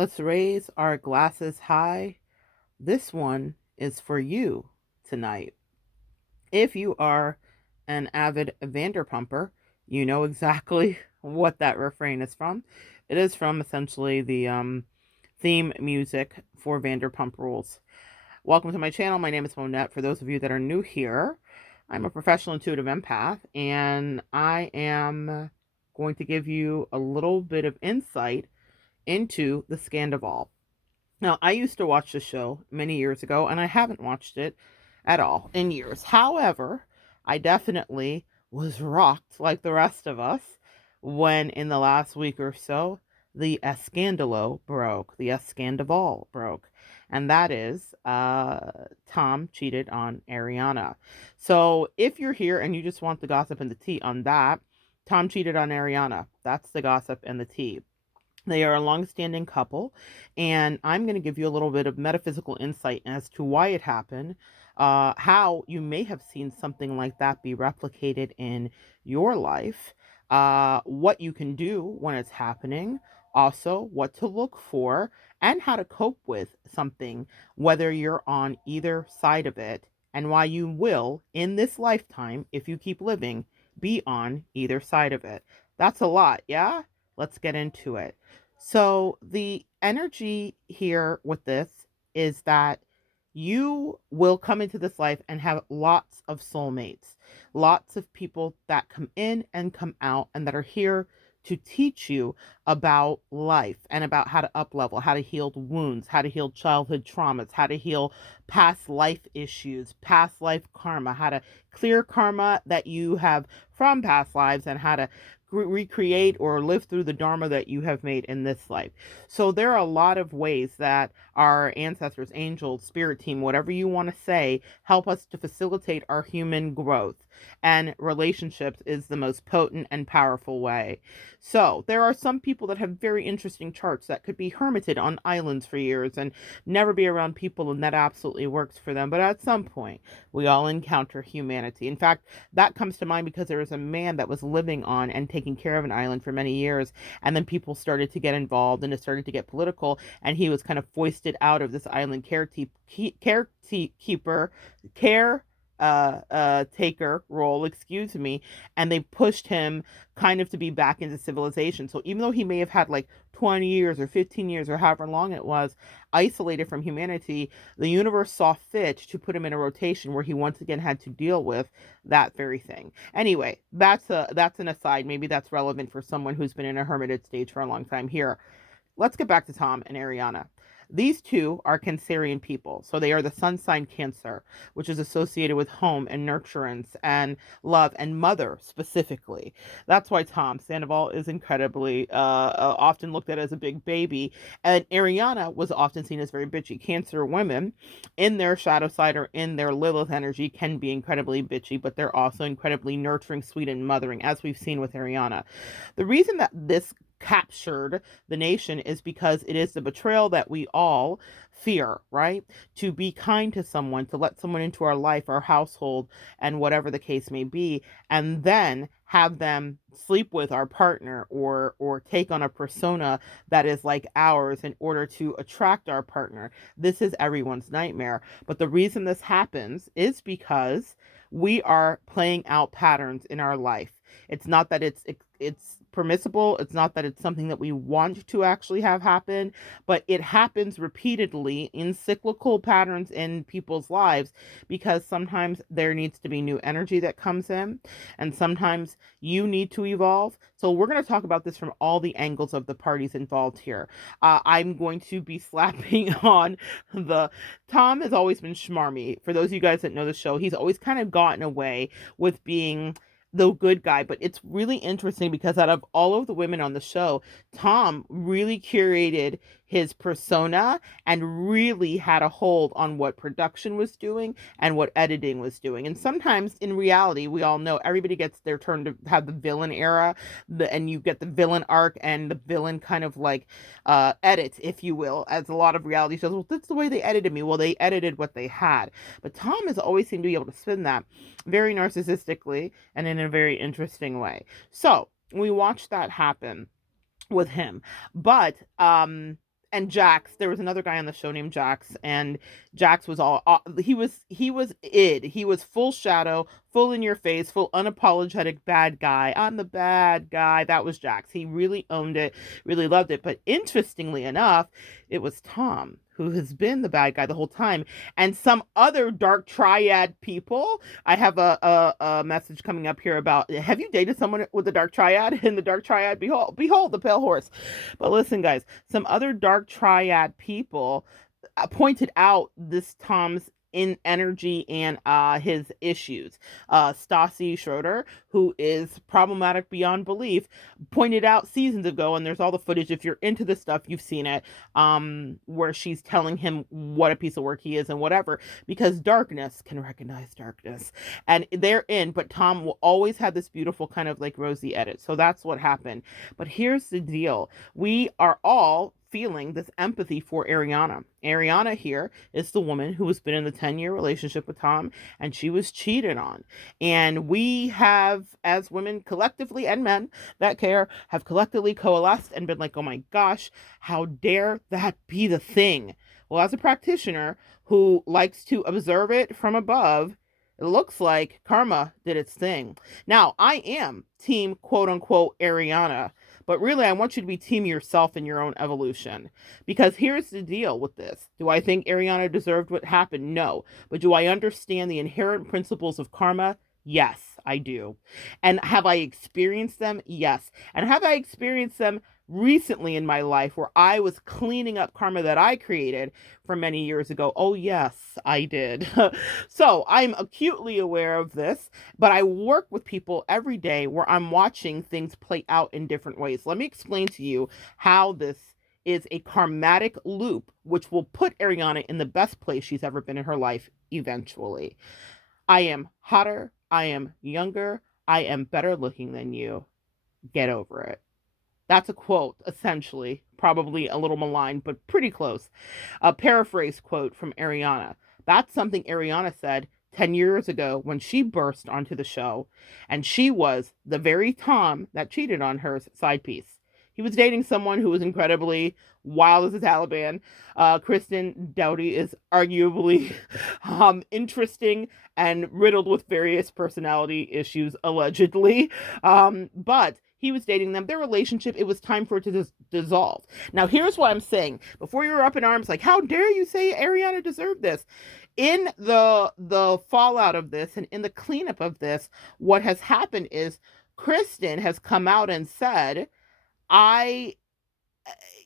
Let's raise our glasses high. This one is for you tonight. If you are an avid Vanderpumper, you know exactly what that refrain is from. It is from essentially the theme music for Vanderpump Rules. Welcome to my channel. My name is Monette. For those of you that are new here, I'm a professional intuitive empath, and I am going to give you a little bit of insight into the Scandival. Now, I used to watch the show many years ago, and I haven't watched it at all in years. However, I definitely was rocked like the rest of us when in the last week or so, the Escandalo broke, the Escandival broke. And that is Tom cheated on Ariana. So if you're here and you just want the gossip and the tea on that, Tom cheated on Ariana. That's the gossip and the tea. They are a long-standing couple, and I'm going to give you a little bit of metaphysical insight as to why it happened, how you may have seen something like that be replicated in your life, what you can do when it's happening, also what to look for, and how to cope with something, whether you're on either side of it, and why you will, in this lifetime, if you keep living, be on either side of it. That's a lot, yeah? Let's get into it. So, the energy here with this is that you will come into this life and have lots of soulmates, lots of people that come in and come out and that are here to teach you about life and about how to up level, how to heal wounds, how to heal childhood traumas, how to heal past life issues, past life karma, how to clear karma that you have from past lives, and how to recreate or live through the dharma that you have made in this life. So there are a lot of ways that our ancestors, angels, spirit team, whatever you want to say, help us to facilitate our human growth. And relationships is the most potent and powerful way. So there are some people that have very interesting charts that could be hermited on islands for years and never be around people, and that absolutely works for them. But at some point, we all encounter humanity. In fact, that comes to mind because there was a man that was living on and taking care of an island for many years, and then people started to get involved and it started to get political, and he was kind of foisted out of this island caretaker care taker role, excuse me, and they pushed him kind of to be back into civilization. So even though he may have had like 20 years or 15 years or however long it was isolated from humanity, the universe saw fit to put him in a rotation where he once again had to deal with that very thing. Anyway, that's an aside. Maybe that's relevant for someone who's been in a hermited stage for a long time here. Let's get back to Tom and Ariana. These two are Cancerian people. So they are the sun sign Cancer, which is associated with home and nurturance and love and mother specifically. That's why Tom Sandoval is incredibly often looked at as a big baby. And Ariana was often seen as very bitchy. Cancer women in their shadow side or in their Lilith energy can be incredibly bitchy, but they're also incredibly nurturing, sweet, and mothering, as we've seen with Ariana. The reason that this captured the nation is because it is the betrayal that we all fear, right? To be kind to someone, to let someone into our life, our household, and whatever the case may be, and then have them sleep with our partner or take on a persona that is like ours in order to attract our partner. This is everyone's nightmare. But the reason this happens is because we are playing out patterns in our life. It's not that it's permissible. It's not that it's something that we want to actually have happen, but it happens repeatedly in cyclical patterns in people's lives because sometimes there needs to be new energy that comes in, and sometimes you need to evolve. So we're going to talk about this from all the angles of the parties involved here. I'm going to be slapping on the Tom has always been schmarmy. For those of you guys that know the show, he's always kind of gotten away with being the good guy. But it's really interesting because out of all of the women on the show, Tom really curated his persona and really had a hold on what production was doing and what editing was doing. And sometimes in reality, we all know everybody gets their turn to have the villain era, and you get the villain arc and the villain kind of like edit, if you will, as a lot of reality shows. Well, that's the way they edited me. Well, they edited what they had. But Tom has always seemed to be able to spin that very narcissistically and in a very interesting way. So we watched that happen with him. But and Jax. There was another guy on the show named Jax, and Jax was all he was id. He was full shadow, full in your face, full unapologetic bad guy. I'm the bad guy. That was Jax. He really owned it, really loved it. But interestingly enough, it was Tom who has been the bad guy the whole time, and some other dark triad people. I have a message coming up here about, have you dated someone with the dark triad? In the dark triad, behold the pale horse. But listen, guys, some other dark triad people pointed out this Tom's in energy and his issues. Stassi Schroeder, who is problematic beyond belief, pointed out seasons ago, and there's all the footage. If you're into this stuff, you've seen it, where she's telling him what a piece of work he is and whatever, because darkness can recognize darkness, and they're in. But Tom will always have this beautiful kind of like rosy edit. So that's what happened. But here's the deal: we are all feeling this empathy for Ariana. Ariana here is the woman who has been in the 10-year relationship with Tom, and she was cheated on. And we have, as women collectively, and men that care, have collectively coalesced and been like, oh my gosh, how dare that be the thing? Well, as a practitioner who likes to observe it from above, it looks like karma did its thing. Now, I am team quote unquote Ariana, but really, I want you to be team yourself in your own evolution. Because here's the deal with this. Do I think Ariana deserved what happened? No. But do I understand the inherent principles of karma? Yes, I do. And have I experienced them? Yes. And have I experienced them recently in my life where I was cleaning up karma that I created from many years ago? Oh, yes, I did. So I'm acutely aware of this, but I work with people every day where I'm watching things play out in different ways. Let me explain to you how this is a karmatic loop, which will put Ariana in the best place she's ever been in her life eventually. I am hotter. I am younger. I am better looking than you. Get over it. That's a quote, essentially, probably a little maligned, but pretty close. A paraphrase quote from Ariana. That's something Ariana said 10 years ago when she burst onto the show, and she was the very Tom that cheated on her side piece. He was dating someone who was incredibly wild as a Taliban. Kristen Doughty is arguably interesting and riddled with various personality issues, allegedly. But he was dating them. Their relationship, it was time for it to dissolve. Now, here's what I'm saying. Before you're up in arms, like, how dare you say Ariana deserved this? In the fallout of this and in the cleanup of this, what has happened is Kristen has come out and said, I,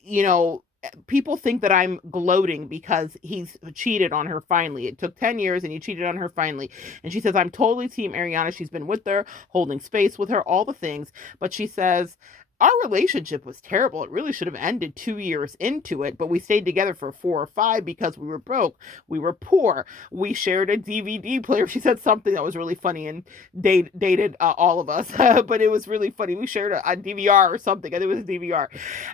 you know, people think that I'm gloating because he's cheated on her finally. It took 10 years and he cheated on her finally. And she says, I'm totally team Ariana. She's been with her, holding space with her, all the things. But she says, our relationship was terrible. It really should have ended 2 years into it, but we stayed together for 4 or 5 because we were broke. We were poor. We shared a DVD player. She said something that was really funny and dated all of us, but it was really funny. We shared a DVR or something. I think it was a DVR.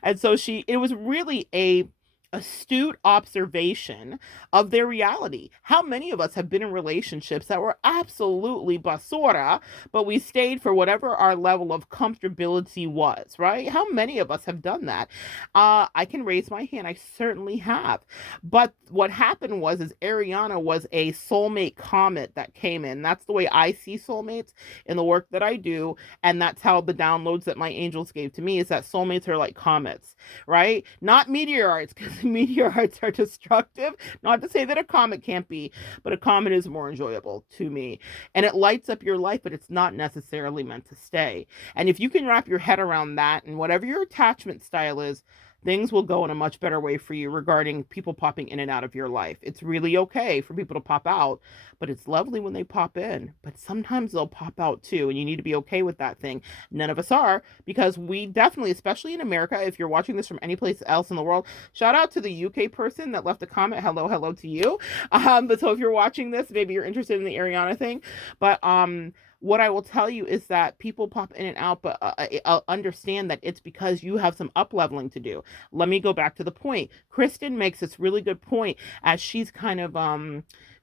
And so it was really a astute observation of their reality. How many of us have been in relationships that were absolutely basura, but we stayed for whatever our level of comfortability was, right? How many of us have done that? I can raise my hand. I certainly have. But what happened is Ariana was a soulmate comet that came in. That's the way I see soulmates in the work that I do. And that's how the downloads that my angels gave to me is that soulmates are like comets, right? Not meteorites, because meteorites are destructive. Not to say that a comet can't be, but a comet is more enjoyable to me. And it lights up your life, but it's not necessarily meant to stay. And if you can wrap your head around that, and whatever your attachment style is, things will go in a much better way for you regarding people popping in and out of your life. It's really okay for people to pop out, but it's lovely when they pop in. But sometimes they'll pop out too, and you need to be okay with that thing. None of us are, because we definitely, especially in America, if you're watching this from any place else in the world, shout out to the UK person that left a comment. Hello to you. But so if you're watching this, maybe you're interested in the Ariana thing. But what I will tell you is that people pop in and out, but understand that it's because you have some up-leveling to do. Let me go back to the point. Kristen makes this really good point as she's kind of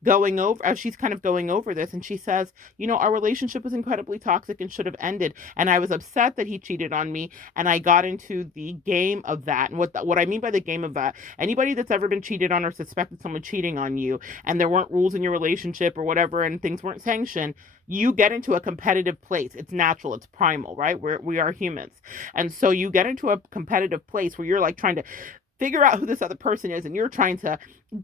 going over, as she's kind of going over this, and she says, our relationship was incredibly toxic and should have ended. And I was upset that he cheated on me. And I got into the game of that. And what I mean by the game of that, anybody that's ever been cheated on or suspected someone cheating on you, and there weren't rules in your relationship or whatever, and things weren't sanctioned, you get into a competitive place. It's natural. It's primal, right? We are humans. And so you get into a competitive place where you're like trying to figure out who this other person is, and you're trying to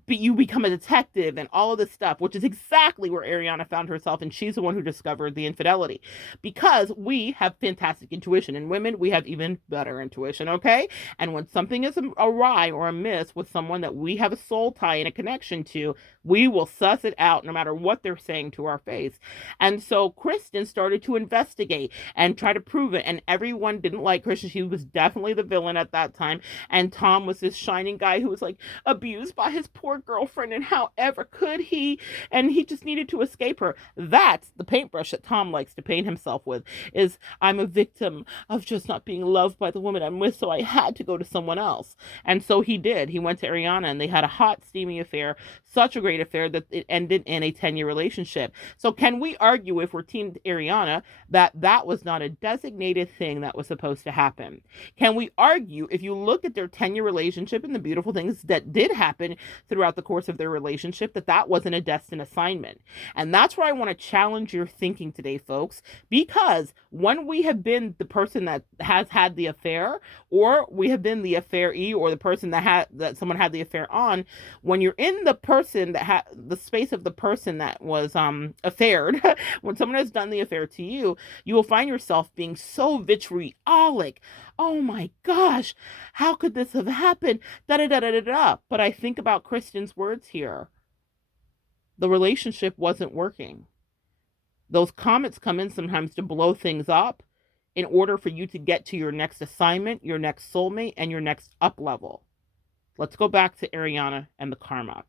you become a detective and all of this stuff, which is exactly where Ariana found herself, and she's the one who discovered the infidelity, because we have fantastic intuition, and women, we have even better intuition, okay? And when something is awry or amiss with someone that we have a soul tie and a connection to, we will suss it out no matter what they're saying to our face. And so Kristen started to investigate and try to prove it, and everyone didn't like Kristen. She was definitely the villain at that time, and Tom was this shining guy who was like abused by his poor girlfriend, and however could he, and he just needed to escape her. That's the paintbrush that Tom likes to paint himself with, is I'm a victim of just not being loved by the woman I'm with, so I had to go to someone else. And so he did. He went to Ariana, and they had a hot, steamy affair, such a great affair that it ended in a 10-year relationship. So can we argue, if we're Team Ariana, that that was not a designated thing that was supposed to happen? Can we argue, if you look at their 10-year relationship and the beautiful things that did happen throughout the course of their relationship, that that wasn't a destined assignment? And that's where I want to challenge your thinking today, folks, because when we have been the person that has had the affair, or we have been the affairee, or the person that someone had the affair on, when you're in the person that had the space of the person that was affaired, when someone has done the affair to you, you will find yourself being so vitriolic. Oh my gosh, how could this have happened? Da da da da da da. But I think about Kristen's words here. The relationship wasn't working. Those comments come in sometimes to blow things up in order for you to get to your next assignment, your next soulmate, and your next up level. Let's go back to Ariana and the karma.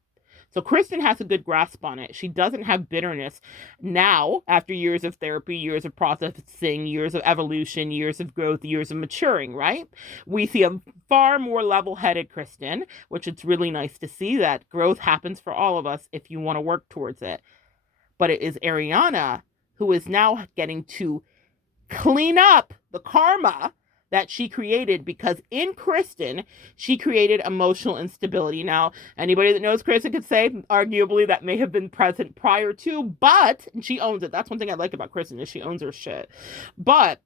So Kristen has a good grasp on it. She doesn't have bitterness now, after years of therapy, years of processing, years of evolution, years of growth, years of maturing, right? We see a far more level-headed Kristen, which it's really nice to see that growth happens for all of us if you want to work towards it. But it is Ariana who is now getting to clean up the karma that she created, because in Kristen, she created emotional instability. Now, anybody that knows Kristen could say, arguably, that may have been present prior to, but, and she owns it. That's one thing I like about Kristen, is she owns her shit. But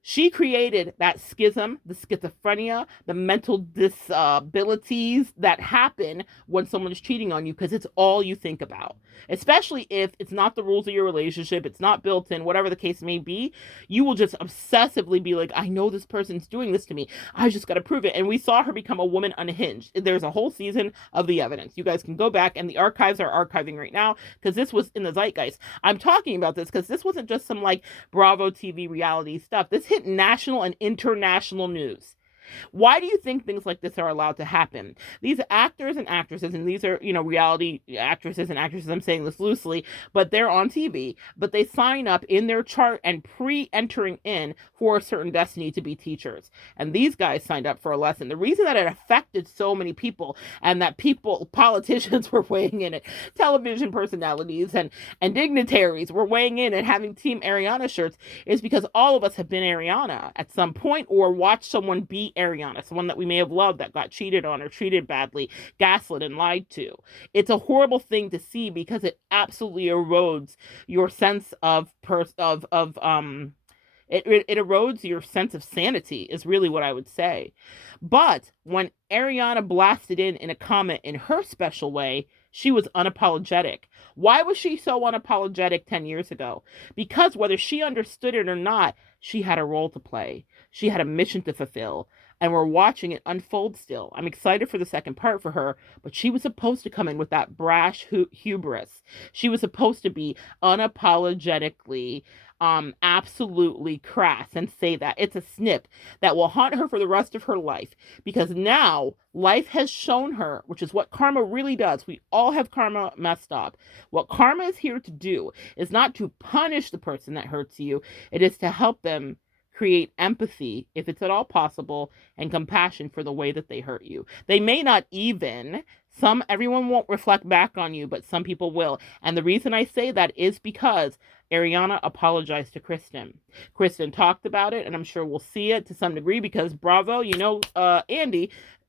she created that schism, the schizophrenia, the mental disabilities that happen when someone is cheating on you, because it's all you think about. Especially if it's not the rules of your relationship, it's not built in, whatever the case may be, you will just obsessively be like, I know this person's doing this to me. I just got to prove it. And we saw her become a woman unhinged. There's a whole season of the evidence. You guys can go back, and the archives are archiving right now, because this was in the zeitgeist. I'm talking about this because this wasn't just some like Bravo TV reality stuff. This hit national and international news. Why do you think things like this are allowed to happen? These actors and actresses, and these are, reality actresses and actresses, I'm saying this loosely, but they're on TV, but they sign up in their chart and pre-entering in for a certain destiny to be teachers. And these guys signed up for a lesson. The reason that it affected so many people, and that politicians were weighing in it, television personalities and dignitaries were weighing in and having Team Ariana shirts, is because all of us have been Ariana at some point, or watched someone be Ariana, someone that we may have loved that got cheated on or treated badly, gaslit and lied to. It's a horrible thing to see, because it absolutely erodes your sense of it erodes your sense of sanity, is really what I would say. But when Ariana blasted in a comment in her special way, she was unapologetic. Why was she so unapologetic 10 years ago? Because whether she understood it or not, she had a role to play. She had a mission to fulfill. And we're watching it unfold still. I'm excited for the second part for her, but she was supposed to come in with that brash hubris. She was supposed to be unapologetically absolutely crass and say that. It's a snip that will haunt her for the rest of her life, because now life has shown her, which is what karma really does. We all have karma messed up. What karma is here to do is not to punish the person that hurts you. It is to help them create empathy, if it's at all possible, and compassion for the way that they hurt you. They may not even, everyone won't reflect back on you, but some people will. And the reason I say that is because Ariana apologized to Kristen. Kristen talked about it, and I'm sure we'll see it to some degree because Bravo,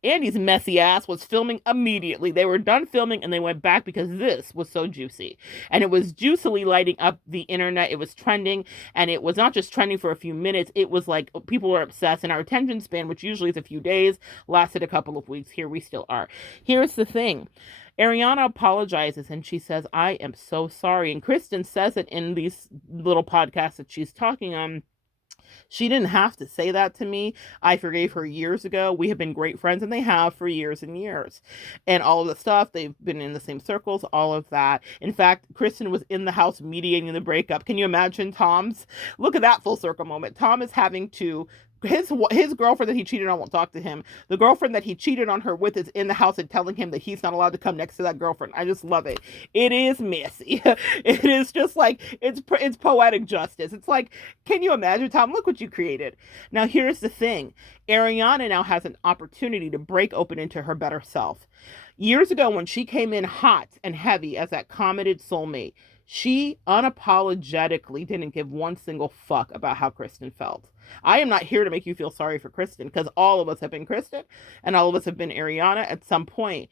Andy's messy ass was filming immediately. They were done filming and they went back because this was so juicy. And it was juicily lighting up the internet. It was trending, and it was not just trending for a few minutes. It was like people were obsessed, and our attention span, which usually is a few days, lasted a couple of weeks. Here we still are. Here's the thing. Ariana apologizes and she says, I am so sorry. And Kristen says it in these little podcasts that she's talking on. She didn't have to say that to me. I forgave her years ago. We have been great friends, and they have for years and years. And all of the stuff, they've been in the same circles, all of that. In fact, Kristen was in the house mediating the breakup. Can you imagine Tom's? Look at that full circle moment. Tom is having to his girlfriend that he cheated on won't talk to him. The girlfriend that he cheated on her with is in the house and telling him that he's not allowed to come next to that girlfriend. I just love it. It is messy. It is just like, it's poetic justice. It's like, can you imagine, Tom? Look what you created. Now, here's the thing. Ariana now has an opportunity to break open into her better self. Years ago, when she came in hot and heavy as that commented soulmate, she unapologetically didn't give one single fuck about how Kristen felt. I am not here to make you feel sorry for Kristen, because all of us have been Kristen and all of us have been Ariana at some point.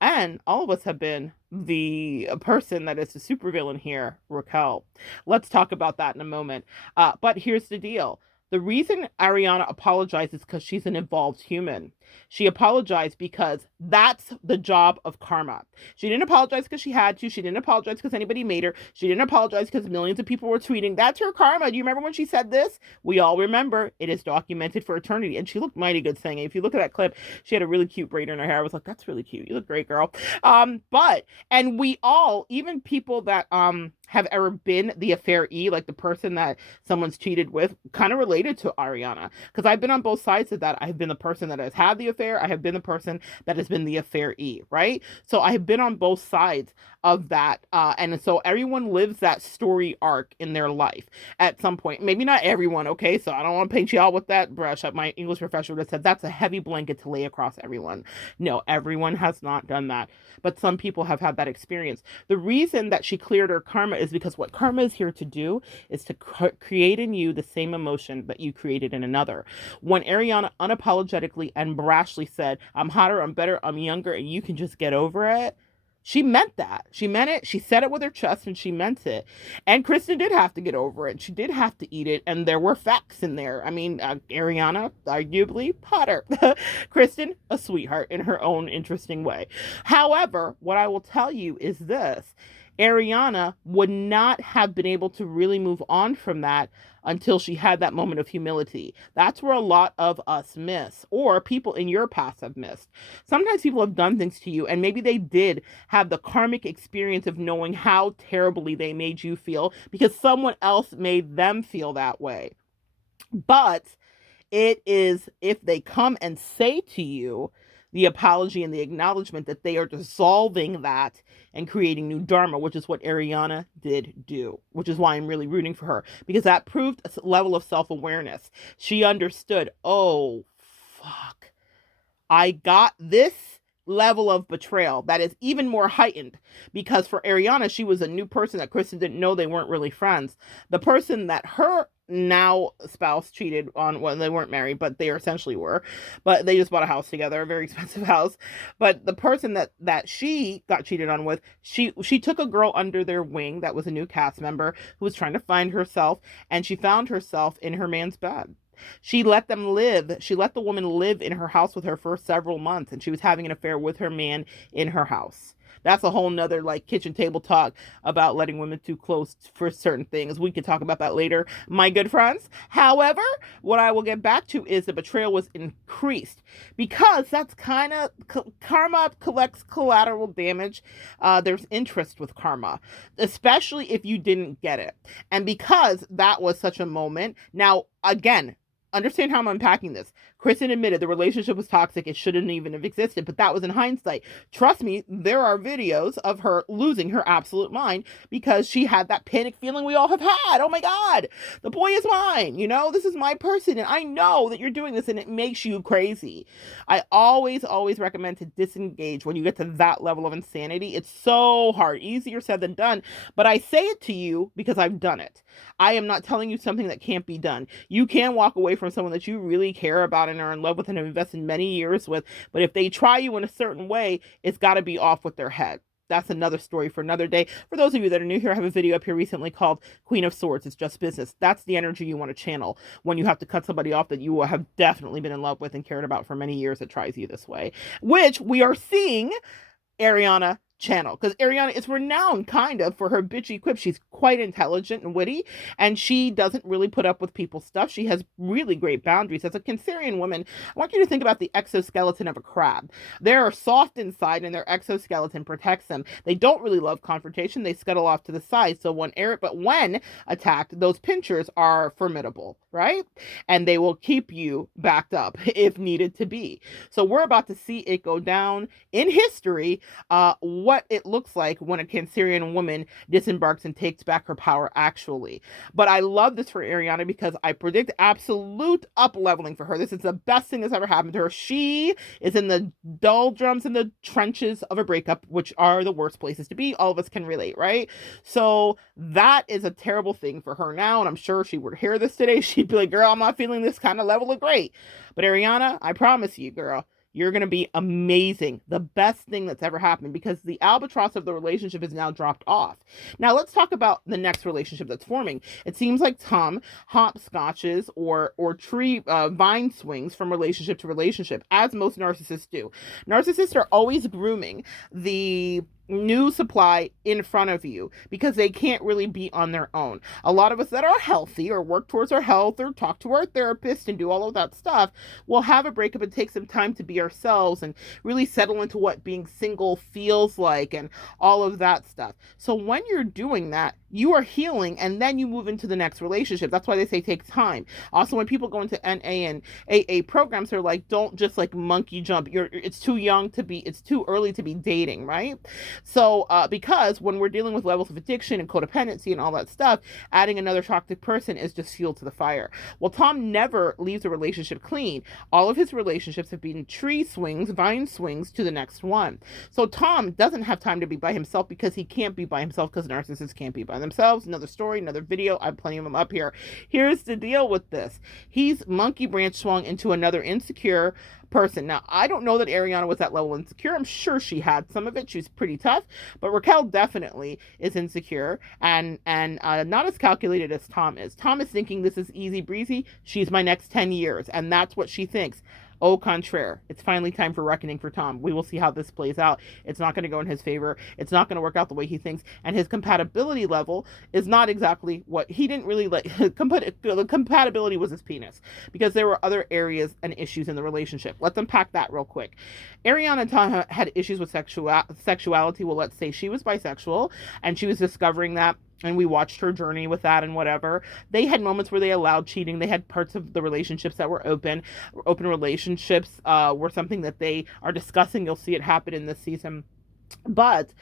And all of us have been the person that is the supervillain here, Raquel. Let's talk about that in a moment. But here's the deal. The reason Ariana apologizes is because she's an evolved human. She apologized because that's the job of karma. She didn't apologize because she had to. She didn't apologize because anybody made her. She didn't apologize because millions of people were tweeting. That's her karma. Do you remember when she said this? We all remember. It is documented for eternity. And she looked mighty good saying it. If you look at that clip, she had a really cute braid in her hair. I was like, that's really cute. You look great, girl. And we all, even people that have ever been the affairee, like the person that someone's cheated with, kind of related to Ariana. Because I've been on both sides of that. I have been the person that has had the affair. I have been the person that has been the affairee, right? So I have been on both sides of that. And so everyone lives that story arc in their life at some point. Maybe not everyone, okay? So I don't want to paint you all with that brush. My English professor would have said that's a heavy blanket to lay across everyone. No, everyone has not done that. But some people have had that experience. The reason that she cleared her karma is because what karma is here to do is to create in you the same emotion that you created in another. When Ariana unapologetically and brashly said, I'm hotter, I'm better, I'm younger, and you can just get over it, she meant that. She meant it. She said it with her chest, and she meant it. And Kristen did have to get over it. She did have to eat it, and there were facts in there. I mean, Ariana, arguably hotter. Kristen, a sweetheart in her own interesting way. However, what I will tell you is this. Ariana would not have been able to really move on from that until she had that moment of humility. That's where a lot of us miss, or people in your past have missed. Sometimes people have done things to you, and maybe they did have the karmic experience of knowing how terribly they made you feel because someone else made them feel that way. But it is if they come and say to you the apology and the acknowledgement that they are dissolving that and creating new dharma, which is what Ariana did do, which is why I'm really rooting for her, because that proved a level of self-awareness. She understood, oh, fuck, I got this level of betrayal that is even more heightened, because for Ariana, she was a new person that Kristen didn't know. They weren't really friends. The person that her now spouse cheated on, well, they weren't married, but they essentially were, but they just bought a house together, a very expensive house. But the person that she got cheated on with, she took a girl under their wing that was a new cast member who was trying to find herself, and she found herself in her man's bed. She let them live. She let the woman live in her house with her for several months, and she was having an affair with her man in her house. That's a whole nother like kitchen table talk about letting women too close for certain things. We could talk about that later, my good friends. However, what I will get back to is the betrayal was increased, because that's kind of karma collects collateral damage. There's interest with karma, especially if you didn't get it. And because that was such a moment, now again, understand how I'm unpacking this. Kristen admitted the relationship was toxic. It shouldn't even have existed, but that was in hindsight. Trust me, there are videos of her losing her absolute mind because she had that panic feeling we all have had. Oh my God, the boy is mine. This is my person. And I know that you're doing this and it makes you crazy. I always recommend to disengage when you get to that level of insanity. It's so hard, easier said than done. But I say it to you because I've done it. I am not telling you something that can't be done. You can walk away from someone that you really care about and are in love with and have invested many years with. But if they try you in a certain way, it's got to be off with their head. That's another story for another day. For those of you that are new here, I have a video up here recently called Queen of Swords. It's just business. That's the energy you want to channel when you have to cut somebody off that you have definitely been in love with and cared about for many years that tries you this way, which we are seeing Ariana channel, because Ariana is renowned kind of for her bitchy quips. She's quite intelligent and witty, and she doesn't really put up with people's stuff. She has really great boundaries. As a Cancerian woman, I want you to think about the exoskeleton of a crab. They're soft inside and their exoskeleton protects them. They don't really love confrontation. They scuttle off to the side. So when attacked, those pinchers are formidable, right? And they will keep you backed up if needed to be. So we're about to see it go down in history, what it looks like when a Cancerian woman disembarks and takes back her power actually. But I love this for Ariana because I predict absolute up-leveling for her. This is the best thing that's ever happened to her. She is in the doldrums and the trenches of a breakup, which are the worst places to be. All of us can relate, right? So that is a terrible thing for her now, and I'm sure if she were to hear this today, she'd be like, girl, I'm not feeling this kind of level of great. But Ariana, I promise you, girl, you're going to be amazing. The best thing that's ever happened, because the albatross of the relationship is now dropped off. Now let's talk about the next relationship that's forming. It seems like Tom hopscotches or tree vine swings from relationship to relationship, as most narcissists do. Narcissists are always grooming the new supply in front of you because they can't really be on their own. A lot of us that are healthy or work towards our health or talk to our therapist and do all of that stuff will have a breakup and take some time to be ourselves and really settle into what being single feels like and all of that stuff. So when you're doing that, you are healing and then you move into the next relationship. That's why they say take time. Also, when people go into NA and AA programs, they're like, don't just like monkey jump. It's too early to be dating, right? So because when we're dealing with levels of addiction and codependency and all that stuff, adding another toxic person is just fuel to the fire. Well, Tom never leaves a relationship clean. All of his relationships have been vine swings to the next one. So Tom doesn't have time to be by himself because he can't be by himself because narcissists can't be by themselves. Another story, another video. I have plenty of them up here. Here's the deal with this. He's monkey branch swung into another insecure person. Now, I don't know that Ariana was that level insecure. I'm sure she had some of it. She's pretty tough, but Raquel definitely is insecure and not as calculated as Tom is. Tom is thinking this is easy breezy. She's my next 10 years, and that's what she thinks. Au contraire, it's finally time for reckoning for Tom. We will see how this plays out. It's not going to go in his favor. It's not going to work out the way he thinks. And his compatibility level is not exactly what he didn't really like. The compatibility was his penis because there were other areas and issues in the relationship. Let's unpack that real quick. Ariana and Tom had issues with sexuality. Well, let's say she was bisexual and she was discovering that. And we watched her journey with that and whatever. They had moments where they allowed cheating. They had parts of the relationships that were open. Open relationships were something that they are discussing. You'll see it happen in this season. But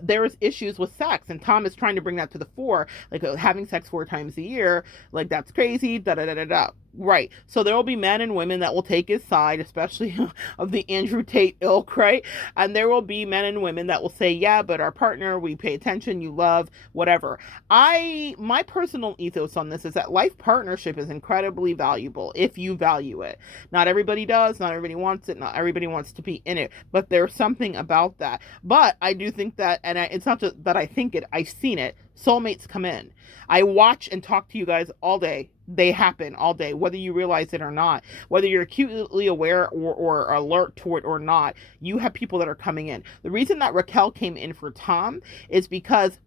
there is issues with sex, and Tom is trying to bring that to the fore, like having sex 4 times a year, like that's crazy, da da da da da. Right. So there will be men and women that will take his side, especially of the Andrew Tate ilk, right? And there will be men and women that will say, yeah, but our partner, we pay attention, you love, whatever. My personal ethos on this is that life partnership is incredibly valuable if you value it. Not everybody does, not everybody wants it, not everybody wants to be in it, but there's something about that. But I do think that, and it's not just that I think it, I've seen it, soulmates come in. I watch and talk to you guys all day. They happen all day, whether you realize it or not, whether you're acutely aware or alert to it or not. You have people that are coming in. The reason that Raquel came in for Tom is because,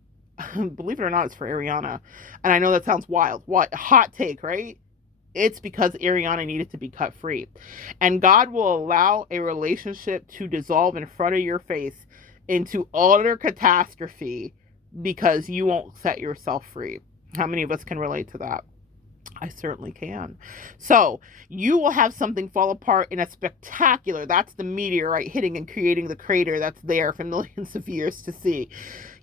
believe it or not, it's for Ariana. And I know that sounds wild. What hot take, right? It's because Ariana needed to be cut free. And God will allow a relationship to dissolve in front of your face into utter catastrophe because you won't set yourself free. How many of us can relate to that? I certainly can. So you will have something fall apart in a spectacular, that's the meteorite hitting and creating the crater that's there for millions of years to see.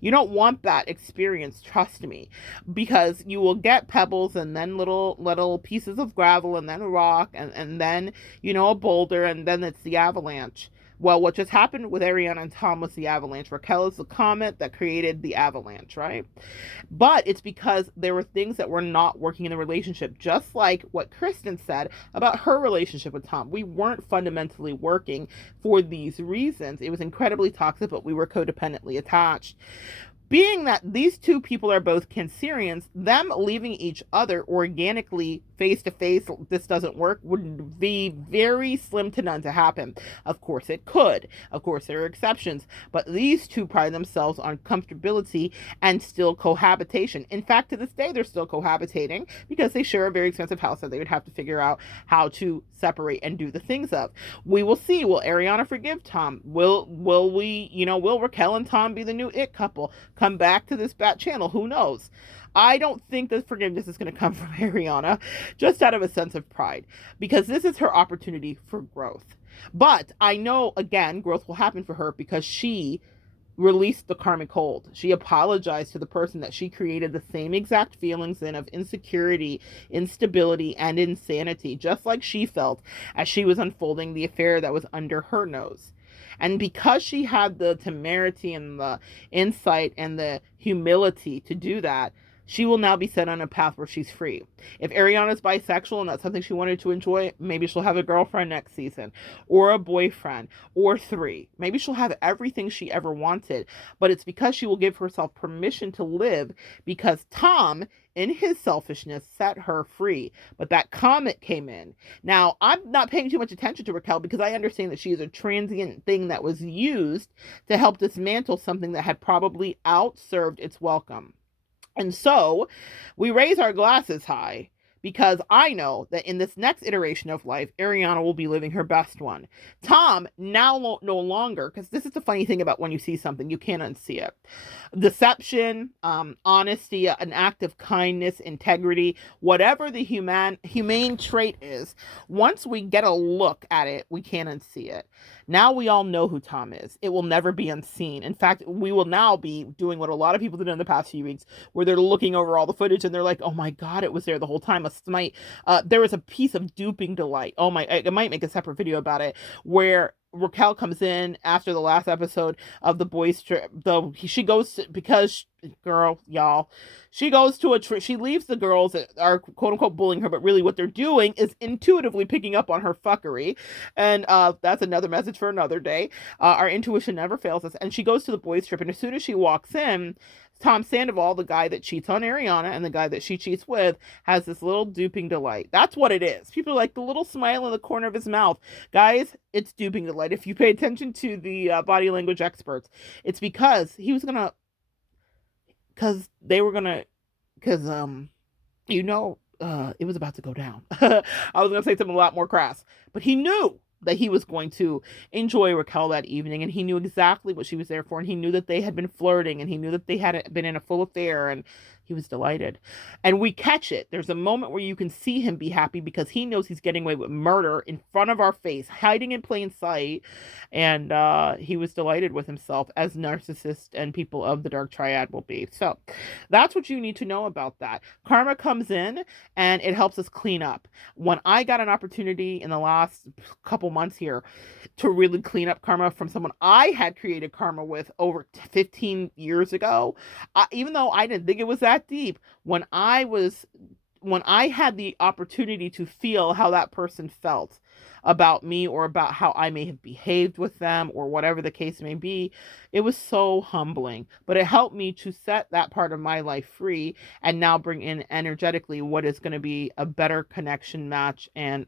You don't want that experience, trust me, because you will get pebbles and then little pieces of gravel and then a rock and then, a boulder, and then it's the avalanche. Well, what just happened with Ariana and Tom was the avalanche. Raquel is the comet that created the avalanche, right? But it's because there were things that were not working in the relationship, just like what Kristen said about her relationship with Tom. We weren't fundamentally working for these reasons. It was incredibly toxic, but we were codependently attached. Being that these two people are both Cancerians, them leaving each other organically face to face, this doesn't work, would be very slim to none to happen. Of course it could. Of course there are exceptions. But these two pride themselves on comfortability and still cohabitation. In fact, to this day, they're still cohabitating because they share a very expensive house that they would have to figure out how to separate and do the things of. We will see. Will Ariana forgive Tom? Will we, will Raquel and Tom be the new it couple? Come back to this bat channel? Who knows? I don't think that forgiveness is going to come from Ariana, just out of a sense of pride, because this is her opportunity for growth. But I know, again, growth will happen for her because she released the karmic hold. She apologized to the person that she created the same exact feelings in of insecurity, instability, and insanity, just like she felt as she was unfolding the affair that was under her nose. And because she had the temerity and the insight and the humility to do that, she will now be set on a path where she's free. If Ariana's bisexual and that's something she wanted to enjoy, maybe she'll have a girlfriend next season, or a boyfriend, or 3. Maybe she'll have everything she ever wanted, but it's because she will give herself permission to live, because Tom, in his selfishness, set her free. But that comet came in. Now, I'm not paying too much attention to Raquel because I understand that she is a transient thing that was used to help dismantle something that had probably outserved its welcome. And so we raise our glasses high because I know that in this next iteration of life, Ariana will be living her best one. Tom, now no longer, because this is the funny thing about when you see something, you can't unsee it. Deception, honesty, an act of kindness, integrity, whatever the humane trait is, once we get a look at it, we can't unsee it. Now we all know who Tom is. It will never be unseen. In fact, we will now be doing what a lot of people did in the past few weeks, where they're looking over all the footage and they're like, oh my God, it was there the whole time. There was a piece of duping delight. Oh my, I might make a separate video about it, where Raquel comes in after the last episode of the boys trip. She goes to, because girl, y'all, she goes to a trip. She leaves the girls that are quote unquote bullying her, but really what they're doing is intuitively picking up on her fuckery. And that's another message for another day. Our intuition never fails us. And she goes to the boys trip, and as soon as she walks in, Tom Sandoval, the guy that cheats on Ariana and the guy that she cheats with, has this little duping delight. That's what it is. People are like, the little smile in the corner of his mouth. Guys, it's duping delight. If you pay attention to the body language experts, it's because he was gonna, because they were gonna, because it was about to go down. I was gonna say something a lot more crass, but he knew that he was going to enjoy Raquel that evening, and he knew exactly what she was there for, and he knew that they had been flirting, and he knew that they had been in a full affair, and he was delighted. And we catch it. There's a moment where you can see him be happy because he knows he's getting away with murder in front of our face, hiding in plain sight, and he was delighted with himself, as narcissists and people of the dark triad will be. So that's what you need to know about that. Karma comes in and it helps us clean up. When I got an opportunity in the last couple months here to really clean up karma from someone I had created karma with over 15 years ago, even though I didn't think it was that deep, when I had the opportunity to feel how that person felt about me, or about how I may have behaved with them, or whatever the case may be, it was so humbling. But it helped me to set that part of my life free and now bring in energetically what is going to be a better connection match, and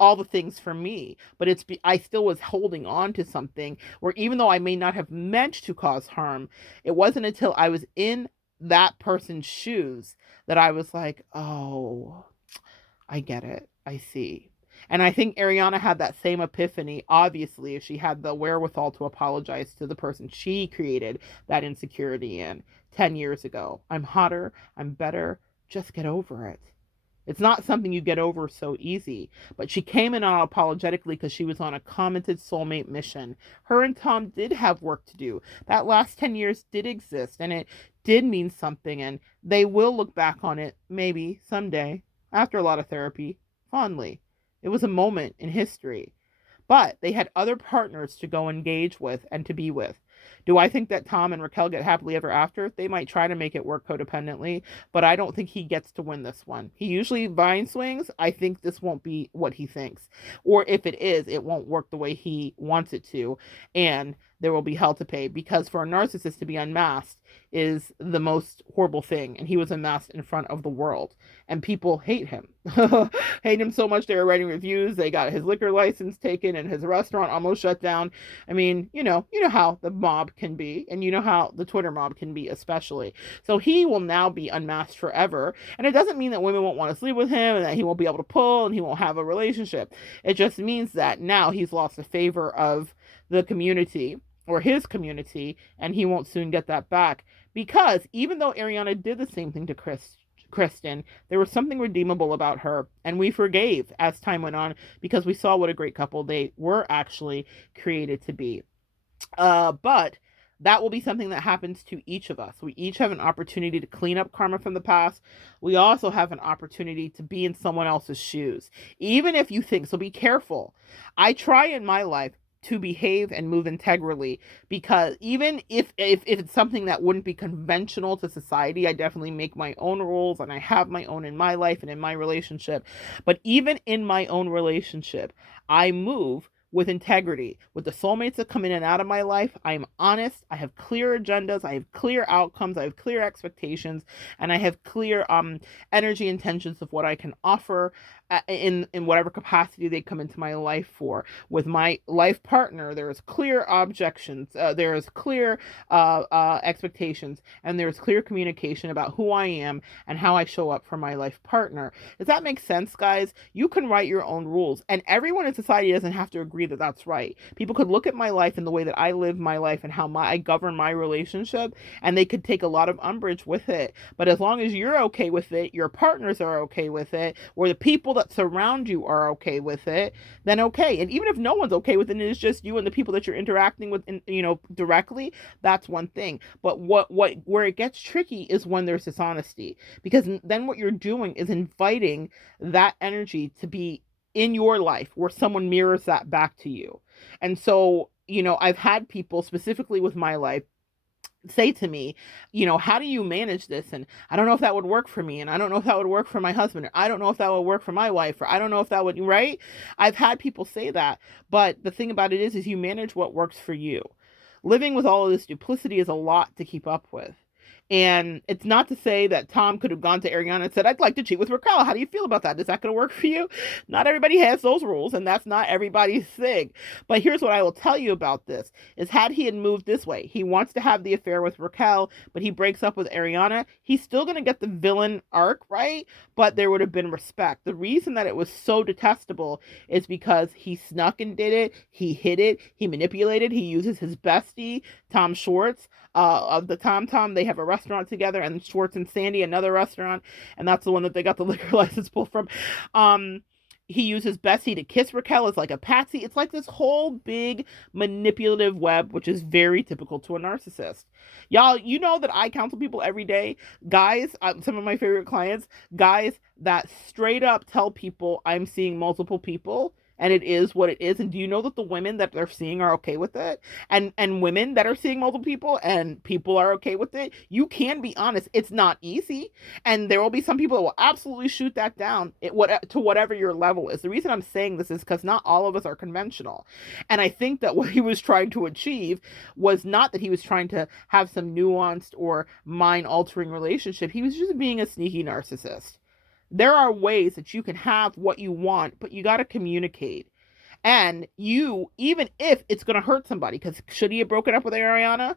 all the things for me. But I still was holding on to something where, even though I may not have meant to cause harm, it wasn't until I was in that person's shoes that I was like, oh, I get it. I see. And I think Ariana had that same epiphany, obviously, if she had the wherewithal to apologize to the person she created that insecurity in 10 years ago. I'm hotter. I'm better. Just get over it. It's not something you get over so easy. But she came in unapologetically because she was on a commented soulmate mission. Her and Tom did have work to do. That last 10 years did exist, and it did mean something, and they will look back on it maybe someday, after a lot of therapy, fondly. It was a moment in history. But they had other partners to go engage with and to be with. Do I think that Tom and Raquel get happily ever after? They might try to make it work codependently, but I don't think he gets to win this one. He usually vine swings. I think this won't be what he thinks. Or if it is, it won't work the way he wants it to. And there will be hell to pay, because for a narcissist to be unmasked is the most horrible thing. And he was unmasked in front of the world. And people hate him. Hate him so much they were writing reviews. They got his liquor license taken and his restaurant almost shut down. I mean, you know how the mob can be, and you know how the Twitter mob can be, especially. So he will now be unmasked forever. And it doesn't mean that women won't want to sleep with him and that he won't be able to pull and he won't have a relationship. It just means that now he's lost the favor of the community, or his community, and he won't soon get that back. Because even though Ariana did the same thing to Kristen, there was something redeemable about her, and we forgave as time went on because we saw what a great couple they were actually created to be. But that will be something that happens to each of us. We each have an opportunity to clean up karma from the past. We also have an opportunity to be in someone else's shoes, even if you think so. Be careful. I try in my life to behave and move integrally, because even if it's something that wouldn't be conventional to society, I definitely make my own rules, and I have my own in my life and in my relationship. But even in my own relationship, I move with integrity. With the soulmates that come in and out of my life, I'm honest. I have clear agendas. I have clear outcomes. I have clear expectations, and I have clear energy intentions of what I can offer in whatever capacity they come into my life for. With my life partner, there is clear objections. There is clear expectations, and there is clear communication about who I am and how I show up for my life partner. Does that make sense, guys? You can write your own rules, and everyone in society doesn't have to agree that that's right. People could look at my life and the way that I live my life and how I govern my relationship, and they could take a lot of umbrage with it. But as long as you're okay with it, your partners are okay with it, or the people that surround you are okay with it, then okay. And even if no one's okay with it, and it's just you and the people that you're interacting with, directly, that's one thing. But where it gets tricky is when there's dishonesty, because then what you're doing is inviting that energy to be in your life where someone mirrors that back to you. And so, I've had people specifically with my life say to me, how do you manage this? And I don't know if that would work for me. And I don't know if that would work for my husband. Or I don't know if that would work for my wife. Or I don't know if that would, right? I've had people say that. But the thing about it is you manage what works for you. Living with all of this duplicity is a lot to keep up with. And it's not to say that Tom could have gone to Ariana and said, I'd like to cheat with Raquel. How do you feel about that? Is that going to work for you? Not everybody has those rules, and that's not everybody's thing. But here's what I will tell you about this, is had he had moved this way, he wants to have the affair with Raquel, but he breaks up with Ariana, he's still going to get the villain arc, right? But there would have been respect. The reason that it was so detestable is because he snuck and did it, he hid it, he manipulated, he uses his bestie, Tom Schwartz, of the Tom Tom. They have a restaurant together, and Schwartz and Sandy, another restaurant, and that's the one that they got the liquor license pulled from. He uses Bessie to kiss Raquel as like a patsy. It's like this whole big manipulative web, which is very typical to a narcissist. Y'all, you know that I counsel people every day. Guys, some of my favorite clients, guys that straight up tell people I'm seeing multiple people, and it is what it is. And do you know that the women that they're seeing are okay with it? And women that are seeing multiple people and people are okay with it? You can be honest. It's not easy. And there will be some people that will absolutely shoot that down to whatever your level is. The reason I'm saying this is because not all of us are conventional. And I think that what he was trying to achieve was not that he was trying to have some nuanced or mind-altering relationship. He was just being a sneaky narcissist. There are ways that you can have what you want, but you got to communicate. And even if it's going to hurt somebody, because should he have broken up with Ariana?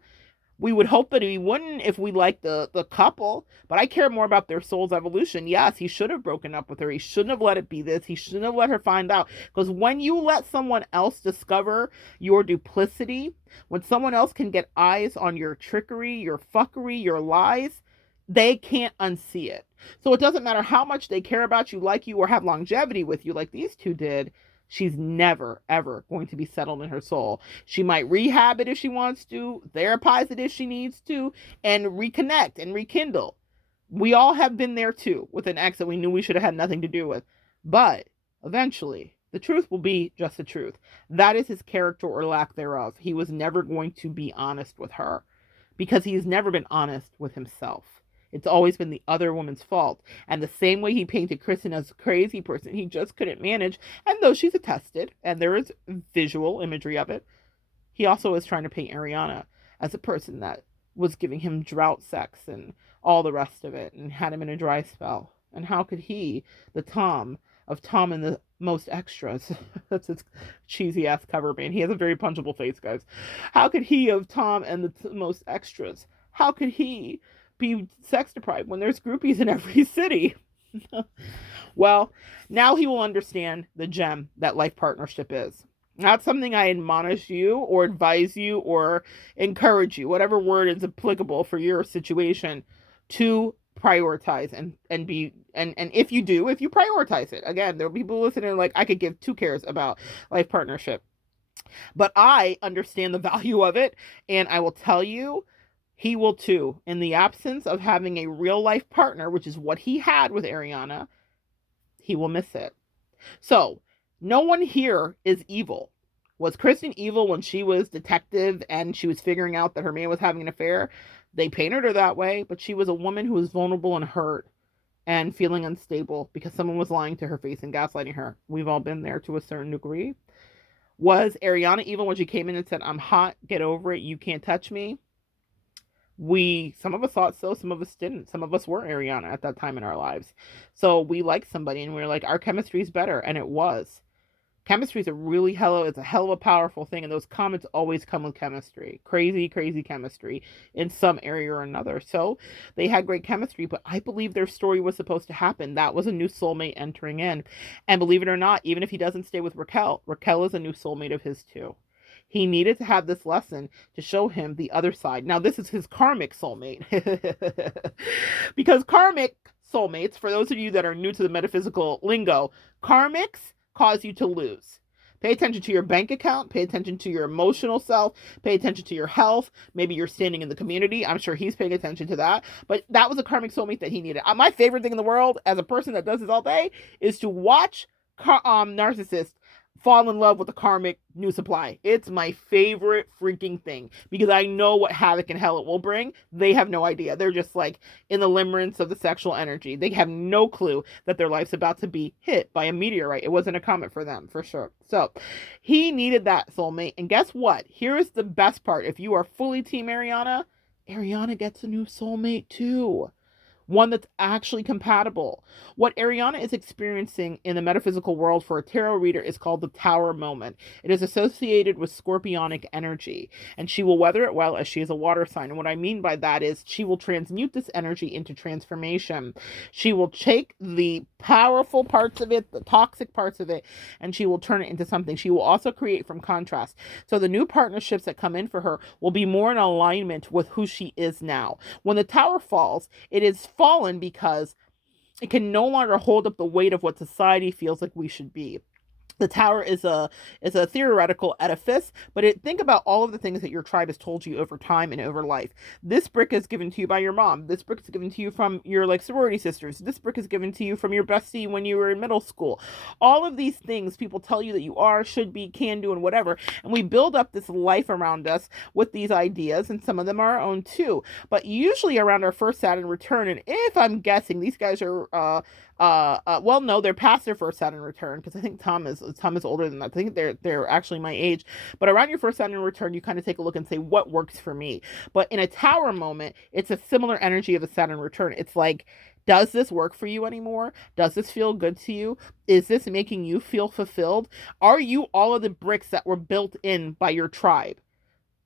We would hope that he wouldn't if we like the couple, but I care more about their soul's evolution. Yes, he should have broken up with her. He shouldn't have let it be this. He shouldn't have let her find out. Because when you let someone else discover your duplicity, when someone else can get eyes on your trickery, your fuckery, your lies, They can't unsee it. So it doesn't matter how much they care about you, like you, or have longevity with you, like these two did. She's never, ever going to be settled in her soul. She might rehab it if she wants to, therapize it if she needs to, and reconnect and rekindle. We all have been there too with an ex that we knew we should have had nothing to do with. But eventually, the truth will be just the truth. That is his character or lack thereof. He was never going to be honest with her because he's never been honest with himself. It's always been the other woman's fault. And the same way he painted Kristen as a crazy person, he just couldn't manage. And though she's attested, and there is visual imagery of it, he also was trying to paint Ariana as a person that was giving him drought sex and all the rest of it and had him in a dry spell. And how could he, the Tom of Tom and the Most Extras, that's his cheesy ass cover band. He has a very punchable face, guys. How could he of Tom and the Most Extras? How could he be sex deprived when there's groupies in every city? Well, now he will understand the gem that life partnership is. Not something I admonish you or advise you or encourage you, whatever word is applicable for your situation, to prioritize and be and if you do, if you prioritize it. Again, there will be people listening like, I could give two cares about life partnership. But I understand the value of it, and I will tell you, he will too. In the absence of having a real life partner, which is what he had with Ariana, he will miss it. So, no one here is evil. Was Kristen evil when she was detective and she was figuring out that her man was having an affair? They painted her that way, but she was a woman who was vulnerable and hurt and feeling unstable because someone was lying to her face and gaslighting her. We've all been there to a certain degree. Was Ariana evil when she came in and said, I'm hot, get over it, you can't touch me? Some of us thought so, some of us didn't. Some of us were Ariana at that time in our lives. So we liked somebody and we were like, our chemistry is better. And it was. Chemistry is it's a hell of a powerful thing. And those comments always come with chemistry. Crazy, crazy chemistry in some area or another. So they had great chemistry, but I believe their story was supposed to happen. That was a new soulmate entering in. And believe it or not, even if he doesn't stay with Raquel is a new soulmate of his too. He needed to have this lesson to show him the other side. Now, this is his karmic soulmate. Because karmic soulmates, for those of you that are new to the metaphysical lingo, karmics cause you to lose. Pay attention to your bank account. Pay attention to your emotional self. Pay attention to your health. Maybe you're standing in the community. I'm sure he's paying attention to that. But that was a karmic soulmate that he needed. My favorite thing in the world, as a person that does this all day, is to watch narcissists fall in love with the karmic new supply. It's my favorite freaking thing because I know what havoc and hell it will bring. They have no idea. They're just like in the limerence of the sexual energy. They have no clue that their life's about to be hit by a meteorite. It wasn't a comet for them, for sure. So he needed that soulmate. And guess what? Here's the best part. If you are fully Team Ariana, Ariana gets a new soulmate too. One that's actually compatible. What Ariana is experiencing in the metaphysical world for a tarot reader is called the Tower moment. It is associated with scorpionic energy, and she will weather it well as she is a water sign. And what I mean by that is she will transmute this energy into transformation. She will take the powerful parts of it, the toxic parts of it, and she will turn it into something. She will also create from contrast. So the new partnerships that come in for her will be more in alignment with who she is now. When the tower falls, it is fallen because it can no longer hold up the weight of what society feels like we should be. The tower is a theoretical edifice, but think about all of the things that your tribe has told you over time and over life. This brick is given to you by your mom. This brick is given to you from your sorority sisters. This brick is given to you from your bestie when you were in middle school. All of these things people tell you that you are, should be, can do, and whatever. And we build up this life around us with these ideas, and some of them are our own too. But usually around our first Saturn return, and if I'm guessing, these guys are well, no, they're past their first Saturn return because I think Tom is older than that. I think they're actually my age. But around your first Saturn return, you kind of take a look and say, what works for me? But in a tower moment, it's a similar energy of a Saturn return. It's like, does this work for you anymore? Does this feel good to you? Is this making you feel fulfilled? Are you all of the bricks that were built in by your tribe?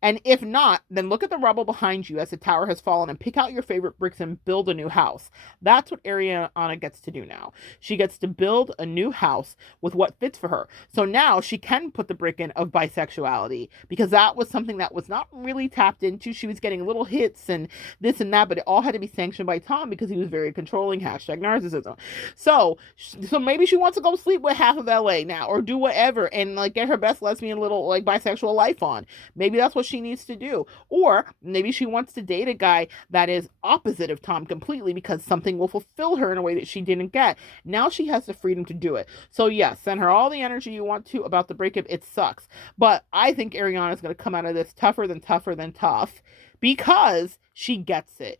And if not, then look at the rubble behind you as the tower has fallen and pick out your favorite bricks and build a new house. That's what Ariana gets to do now. She gets to build a new house with what fits for her. So now she can put the brick in of bisexuality because that was something that was not really tapped into. She was getting little hits and this and that, but it all had to be sanctioned by Tom because he was very controlling, hashtag narcissism. So maybe she wants to go sleep with half of LA now or do whatever and like get her best lesbian little like bisexual life on. Maybe that's what she needs to do. Or maybe she wants to date a guy that is opposite of Tom completely because something will fulfill her in a way that she didn't get. Now she has the freedom to do it. So yes, send her all the energy you want to about the breakup. It sucks. But I think Ariana is going to come out of this tougher than tough because she gets it.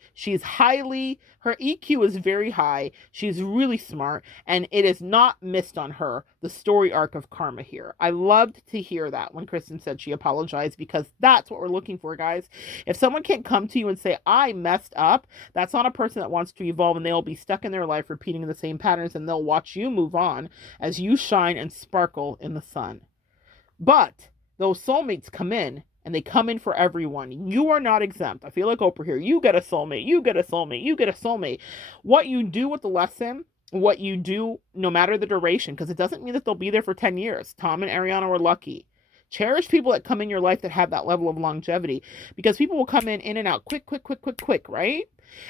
Her EQ is very high. She's really smart, and it is not missed on her, the story arc of karma here. I loved to hear that when Kristen said she apologized because that's what we're looking for, guys. If someone can't come to you and say, I messed up, that's not a person that wants to evolve, and they'll be stuck in their life repeating the same patterns, and they'll watch you move on as you shine and sparkle in the sun. But those soulmates come in, and they come in for everyone. You are not exempt. I feel like Oprah here. You get a soulmate. You get a soulmate. You get a soulmate. What you do with the lesson, what you do, no matter the duration, because it doesn't mean that they'll be there for 10 years. Tom and Ariana were lucky. Cherish people that come in your life that have that level of longevity, because people will come in and out quick, right?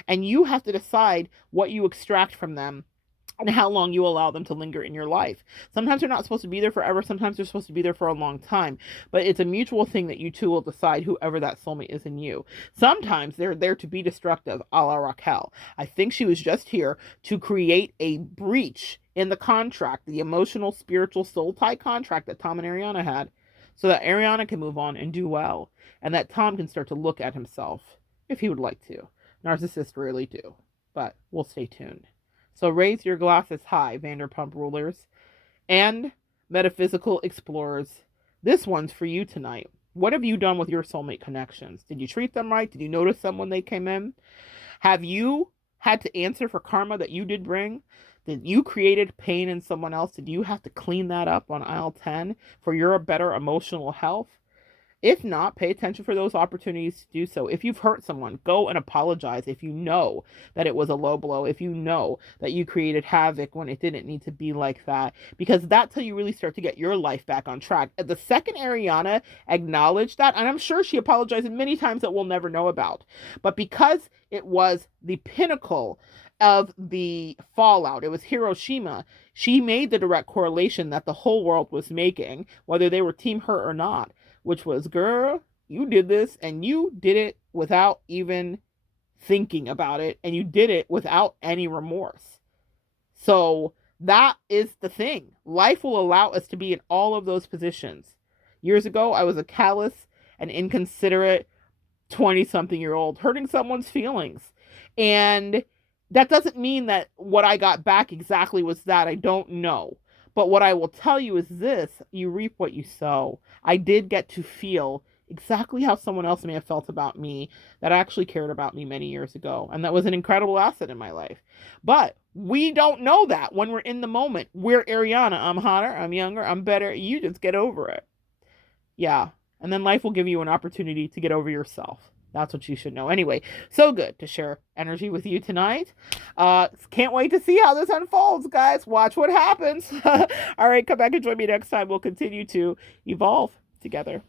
And you have to decide what you extract from them and how long you allow them to linger in your life. Sometimes they're not supposed to be there forever. Sometimes they're supposed to be there for a long time. But it's a mutual thing that you two will decide whoever that soulmate is in you. Sometimes they're there to be destructive, a la Raquel. I think she was just here to create a breach in the contract, the emotional, spiritual, soul tie contract that Tom and Ariana had, so that Ariana can move on and do well, and that Tom can start to look at himself, if he would like to. Narcissists rarely do, but we'll stay tuned. So raise your glasses high, Vanderpump rulers and metaphysical explorers. This one's for you tonight. What have you done with your soulmate connections? Did you treat them right? Did you notice them when they came in? Have you had to answer for karma that you did bring? Did you created pain in someone else? Did you have to clean that up on aisle 10 for your better emotional health? If not, pay attention for those opportunities to do so. If you've hurt someone, go and apologize. If you know that it was a low blow, if you know that you created havoc when it didn't need to be like that, because that's how you really start to get your life back on track. The second Ariana acknowledged that, and I'm sure she apologized many times that we'll never know about, but because it was the pinnacle of the fallout, it was Hiroshima, she made the direct correlation that the whole world was making, whether they were team her or not, which was, girl, you did this and you did it without even thinking about it, and you did it without any remorse. So that is the thing. Life will allow us to be in all of those positions. Years ago, I was a callous and inconsiderate 20-something-year-old hurting someone's feelings. And that doesn't mean that what I got back exactly was that. I don't know. But what I will tell you is this: you reap what you sow. I did get to feel exactly how someone else may have felt about me that actually cared about me many years ago. And that was an incredible asset in my life. But we don't know that when we're in the moment. We're Ariana. I'm hotter. I'm younger. I'm better. You just get over it. Yeah. And then life will give you an opportunity to get over yourself. That's what you should know. Anyway, so good to share energy with you tonight. Can't wait to see how this unfolds, guys. Watch what happens. All right, come back and join me next time. We'll continue to evolve together.